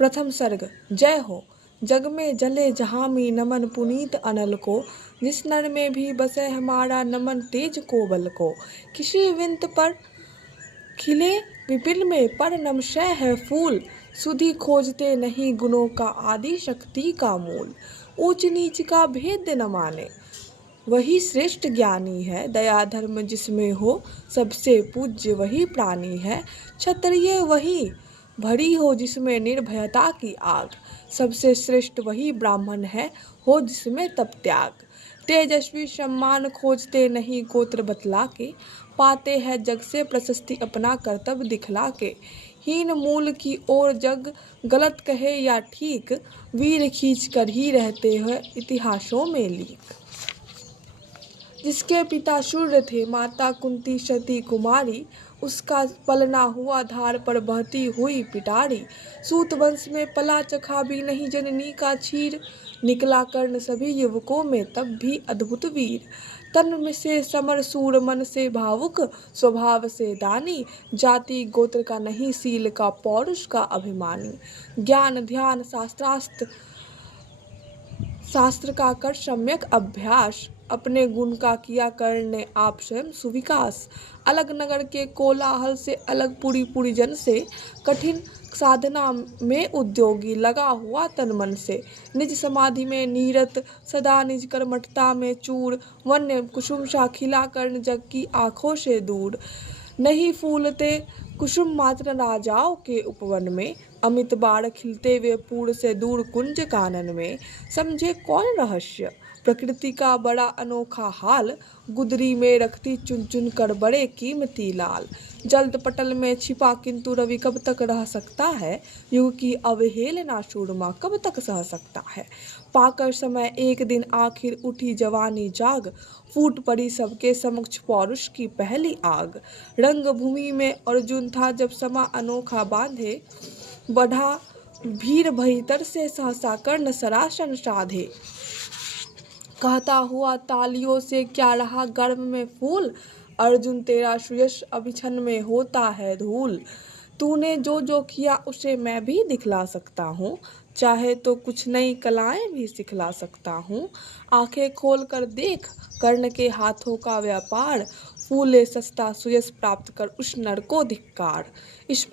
प्रथम सर्ग। जय हो। जग में जले जहाँ में नमन पुनीत अनल को, जिस नर में भी बसे हमारा नमन तेज को बल को। किसी विंत पर खिले विपिन में पर नमशय है फूल, सुधि खोजते नहीं गुणों का आदि शक्ति का मूल। ऊंच नीच का भेद न माने वही श्रेष्ठ ज्ञानी है, दया धर्म जिसमें हो सबसे पूज्य वही प्राणी है। क्षत्रिय वही भरी हो जिसमें निर्भयता की आग, सबसे श्रेष्ठ वही ब्राह्मण है हो जिसमें तप त्याग। तेजस्वी सम्मान खोजते नहीं गोत्र बतला के, पाते हैं जग से प्रशस्ति अपना कर्तव्य दिखला के। हीन मूल की ओर जग गलत कहे या ठीक, वीर खींच कर ही रहते हैं इतिहासों में लीक। जिसके पिता शूर थे माता कुंती सती कुमारी, उसका पलना हुआ धार पर बहती हुई पिटारी। सूत वंश में पला चखा भी नहीं जननी का क्षीर, निकला कर्ण सभी युवकों में तब भी अद्भुत वीर। तन में से समर सूर मन से भावुक स्वभाव से दानी, जाति गोत्र का नहीं सील का पौरुष का अभिमानी। ज्ञान ध्यान शास्त्र का कर सम्यक अभ्यास, अपने गुण का किया करने आप स्वयं सुविकास। अलग नगर के कोलाहल से अलग पुरी पुरी जन से, कठिन साधना में उद्योगी लगा हुआ तन मन से। निज समाधि में नीरत सदा निज कर्मठता में चूर, वन्य कुसुम सा खिला कर्ण जग की आंखों से दूर। नहीं फूलते कुसुम मात्र राजाओं के उपवन में, अमित बाण खिलते वे पूर से दूर कुंज कानन में। समझे कौन रहस्य प्रकृति का बड़ा अनोखा हाल, गुदरी में रखती चुन चुन कर बड़े कीमती लाल। जल्द पटल में छिपा किंतु रवि कब तक रह सकता है, युग की अवहेलना सूरमा कब तक सह सकता है। पाकर समय एक दिन आखिर उठी जवानी जाग, फूट पड़ी सबके समक्ष पौरुष की पहली आग। रंग भूमि में अर्जुन था जब समा अनोखा बांधे, बढ़ा भीड़ भीतर से सहसा कर्ण सरासन साधे। कहता हुआ तालियों से क्या रहा गर्भ में फूल, अर्जुन तेरा सुयश अभिछन में होता है धूल। तूने जो जो किया उसे मैं भी दिखला सकता हूँ, चाहे तो कुछ नई कलाएं भी सिखला सकता हूँ। आंखें खोल कर देख कर्ण के हाथों का व्यापार, फूले सस्ता सुयश प्राप्त कर उस नर को धिक्कार। इस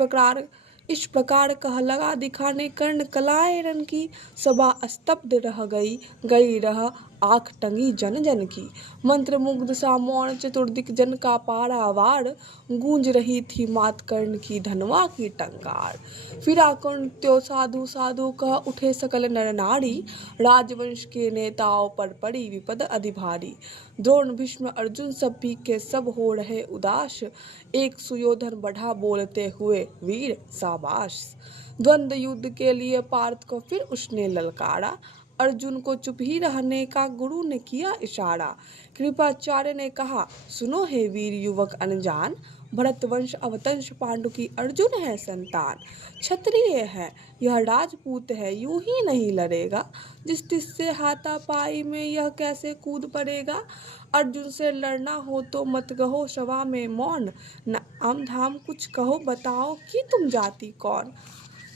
प्रकार कह लगा दिखाने कर्ण कलाएं रन की, सभा स्तब्ध रह गई रह आँख टंगी जन जन की। मंत्र मुग्ध सा मौन चतुर्दिक जन का पारावार, गूंज रही थी मात कर्ण की धनवा की टंकार। फिरा कर्ण त्यो साधु साधु कह उठे सकल नर नारी, राजवंश के नेताओं पर पड़ी विपद अधिभारी। द्रोण भीष्म अर्जुन सब भी के सब हो रहे उदास, एक सुयोधन बढ़ा बोलते हुए वीर शाबाश। द्वंद्व युद्ध के लिए पार्थ को फिर उसने ललकारा, अर्जुन को चुप ही रहने का गुरु ने किया इशारा। कृपाचार्य ने कहा सुनो हे वीर युवक अनजान, भरतवंश अवतंश पांडु की अर्जुन है संतान। क्षत्रिय है यह राजपूत है यूं ही नहीं लड़ेगा, जिस तिससे हाथापाई में यह कैसे कूद पड़ेगा। अर्जुन से लड़ना हो तो मत कहो सभा में मौन, नाम धाम कुछ कहो बताओ कि तुम जाति कौन।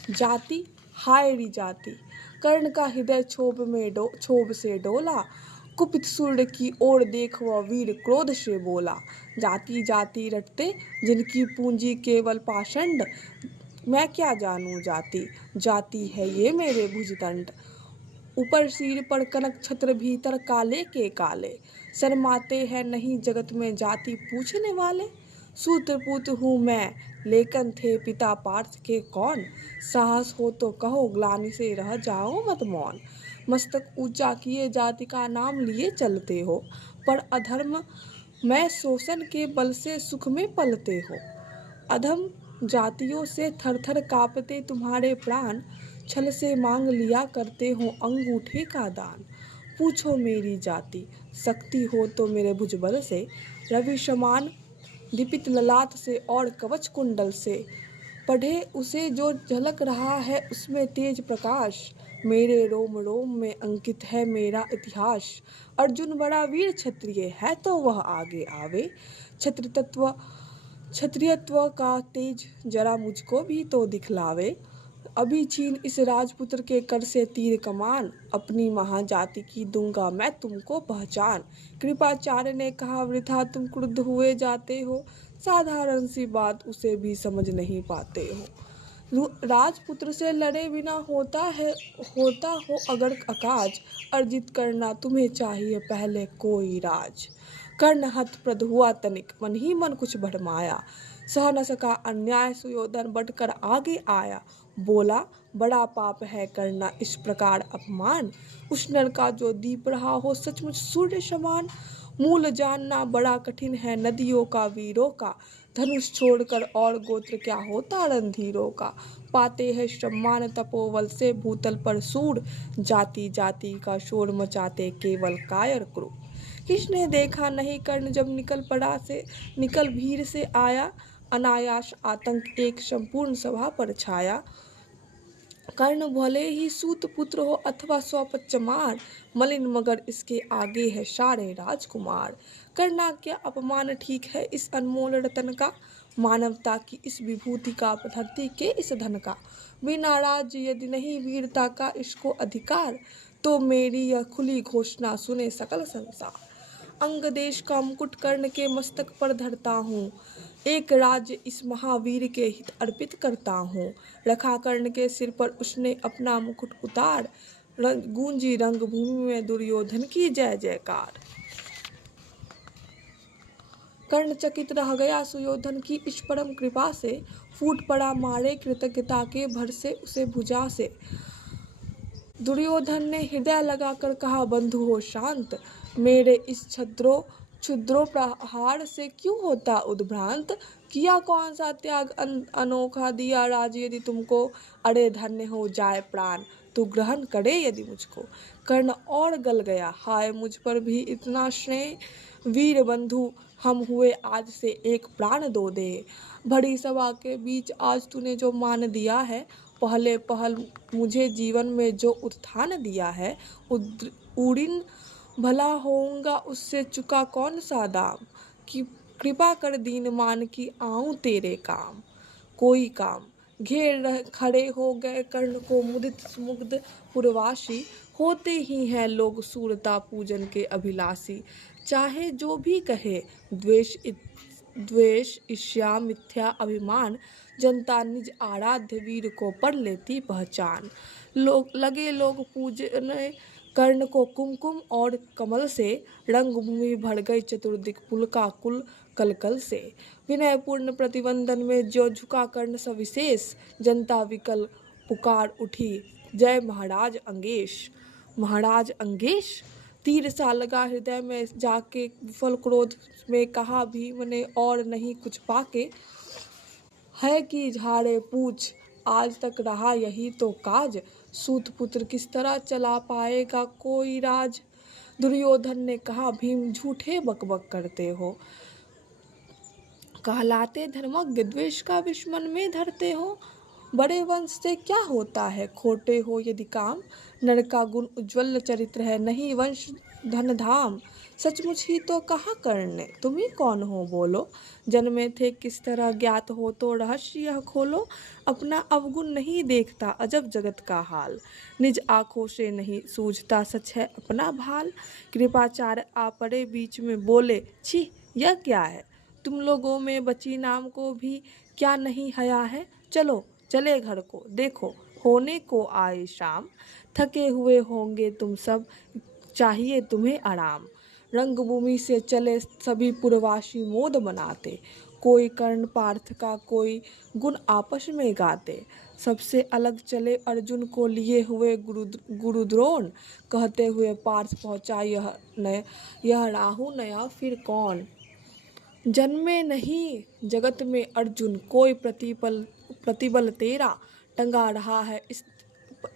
जाति हाय री जाति, कर्ण का हृदय क्षोभ से डोला, कुपित सूर्य की ओर देख वह वीर क्रोध से बोला। जाति जाति रटते जिनकी पूंजी केवल पाषंड, मैं क्या जानूं जाति, जाति है ये मेरे भुजदंड। ऊपर सिर पर कनक छत्र भीतर काले के काले, शर्माते हैं नहीं जगत में जाति पूछने वाले। सूत्रपुत हूँ मैं लेकिन थे पिता पार्थ के कौन, साहस हो तो कहो ग्लानि से रह जाओ मत मौन। मस्तक ऊंचा किए जाति का नाम लिए चलते हो, पर अधर्म में शोषण के बल से सुख में पलते हो। अधम जातियों से थर थर कांपते तुम्हारे प्राण, छल से मांग लिया करते हो अंगूठे का दान। पूछो मेरी जाति शक्ति हो तो मेरे भुजबल से, रवि समान दीपित ललाट से और कवच कुंडल से। पढ़े उसे जो झलक रहा है उसमें तेज प्रकाश, मेरे रोम रोम में अंकित है मेरा इतिहास। अर्जुन बड़ा वीर क्षत्रिय है तो वह आगे आवे, क्षत्रियत्व का तेज जरा मुझको भी तो दिखलावे। अभी छीन इस राजपुत्र के कर से तीर कमान, अपनी महाजाति की दूंगा मैं तुमको पहचान। कृपाचार्य ने कहा, वृथा तुम क्रुद्ध हुए जाते हो, साधारण सी बात उसे भी समझ नहीं पाते हो। राजपुत्र से लड़े बिना होता हो अगर अकाज, अर्जित करना तुम्हें चाहिए पहले कोई राज। कर्ण हतप्रद हुआ तनिक, मन ही मन कुछ भरमाया, सह न सका अन्याय, सुयोधन बढ़कर आगे आया। बोला, बड़ा पाप है करना इस प्रकार अपमान, उस नर का जो दीप रहा हो सचमुच सूर्य समान। मूल जानना बड़ा कठिन है नदियों का वीरों का, धनुष छोड़कर और गोत्र क्या होता रणधीरों का। पाते हैं सम्मान तपोबल से भूतल पर सूर, जाति जाति का शोर मचाते केवल कायर क्रूर। किसने देखा नहीं कर्ण जब निकल भीड़ से आया, अनायास आतंक एक संपूर्ण सभा पर छाया। कर्ण भले ही सूत पुत्र हो अथवा स्वपत चमार, मलिन मगर इसके आगे है सारे राजकुमार। करना क्या अपमान ठीक है इस अनमोल रतन का, मानवता की इस विभूति का, धरती के इस धन का। बिना राज्य यदि नहीं वीरता का इसको अधिकार, तो मेरी यह खुली घोषणा सुने सकल संसार। अंग देश का मुकुट कर्ण के मस्तक पर धरता हूँ, एक राज्य इस महावीर के हित अर्पित करता हूँ। रखा कर्ण के सिर पर उसने अपना मुकुट उतार, गूंजी रंगभूमि में दुर्योधन की जय जयकार। कर्ण चकित रह गया सुयोधन की इस परम कृपा से, फूट पड़ा मारे कृतज्ञता के भर से उसे भुजा से। दुर्योधन ने हृदय लगाकर कहा, बंधु हो शांत, मेरे इस क्षुद्रो प्रहार से क्यों होता उद्भ्रांत। किया कौन सा त्याग अनोखा, दिया राज यदि तुमको, अरे धन्य हो जाए प्राण तू ग्रहण करे यदि मुझको। कर्ण और गल गया, हाय मुझ पर भी इतना स्नेह, वीर बंधु हम हुए आज से एक प्राण दो दे। भरी सभा के बीच आज तूने जो मान दिया है, पहले पहल मुझे जीवन में जो उत्थान दिया है, उड़ीन भला होऊंगा उससे चुका कौन सा दाम। कि कृपा कर दीन मान की आऊं तेरे काम, कोई काम। घेर खड़े हो गए कर्ण को मुदित मुग्ध पुरवासी, होते ही हैं लोग सूरता पूजन के अभिलाषी। चाहे जो भी कहे द्वेष ईर्ष्या मिथ्या अभिमान, जनता निज आराध्य वीर को पर लेती पहचान। लोग पूजने कर्ण को कुमकुम और कमल से, रंगभूमि भर गई चतुर्दिक पुलका कुल कलकल से। विनयपूर्ण प्रतिबंधन में जो झुका कर्ण सविशेष, जनता विकल पुकार उठी जय महाराज अंगेश। महाराज अंगेश, तीर सा लगा हृदय में जाके, विफल क्रोध में कहा भीम ने और नहीं कुछ पाके। है कि झाड़े पूछ आज तक रहा यही तो काज, सूत पुत्र किस तरह चला पाएगा कोई राज। दुर्योधन ने कहा, भीम झूठे बकबक करते हो, कहलाते धर्मज्ञ द्वेष का विष मन में धरते हो। बड़े वंश से क्या होता है खोटे हो यदि काम, नर का गुण उज्ज्वल चरित्र है नहीं वंश धन धाम। सचमुच ही तो कहा कर्ण ने, तुम ही कौन हो बोलो, जन्मे थे किस तरह ज्ञात हो तो रहस्य यह खोलो। अपना अवगुण नहीं देखता अजब जगत का हाल, निज आँखों से नहीं सूझता सच है अपना भाल। कृपाचार्य आ पड़े बीच में बोले, छी यह क्या है, तुम लोगों में बची नाम को भी क्या नहीं हया है। चलो चले घर को, देखो होने को आए शाम, थके हुए होंगे तुम सब, चाहिए तुम्हें आराम। रंगभूमि से चले सभी पुरवासी मोद मनाते, कोई कर्ण पार्थ का कोई गुण आपस में गाते। सबसे अलग चले अर्जुन को लिए हुए गुरुद्रोण, कहते हुए पार्थ पहुँचा यह राहु नया फिर कौन। जन्मे नहीं जगत में अर्जुन कोई प्रतिबल तेरा, टंगा रहा है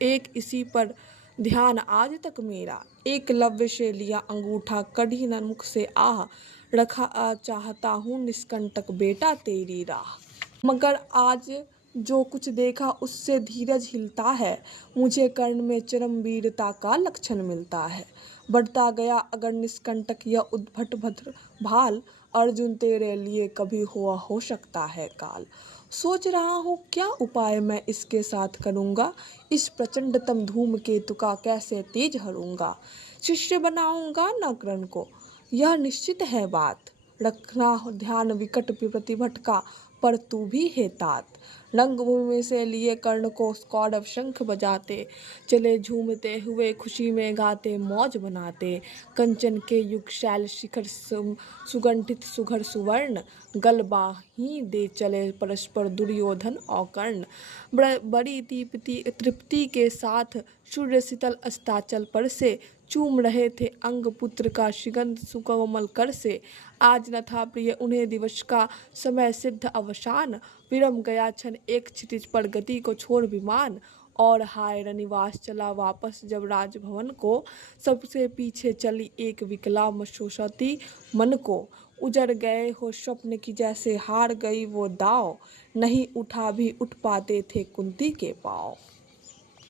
इसी पर ध्यान आज तक मेरा। एकलव्य से लिया अंगूठा कढ़ी न मुख से आह, रखा चाहता हूँ निष्कंटक बेटा तेरी राह। मगर आज जो कुछ देखा उससे धीरज हिलता है, मुझे कर्ण में चरम वीरता का लक्षण मिलता है। बढ़ता गया अगर निष्कंटक यह उद्भट भद्र भाल, अर्जुन तेरे लिए कभी हुआ हो सकता है काल। सोच रहा हूँ क्या उपाय मैं इसके साथ करूँगा, इस प्रचंडतम धूमकेतु का कैसे तेज हरूँगा। शिष्य बनाऊँगा न कर्ण को, यह निश्चित है बात। रखना ध्यान विकट प्रतिभट का, पर तू भी है तात। रंगभूमि में से लिए कर्ण को, कौरव शंख बजाते चले झूमते हुए, खुशी में गाते मौज बनाते। कंचन के युग शैल शिखर सुगंठित सुघर सुवर्ण, गलबा ही दे चले परस्पर दुर्योधन और कर्ण। बड़ी तृप्ति के साथ सूर्य शीतल अस्ताचल पर से, चूम रहे थे अंग पुत्र का शिगंध सुकोमल कर से। आज न था प्रिय उन्हें दिवस का, समय सिद्ध अवसान। विरम गया क्षण एक क्षितिज पर गति को छोड़ विमान, और हाय रनिवास चला वापस जब राजभवन को। सबसे पीछे चली एक विकला मशोषती मन को। उजड़ गए हो स्वप्न की जैसे हार गई वो दाव, नहीं उठा भी उठ पाते थे कुंती के पाँव।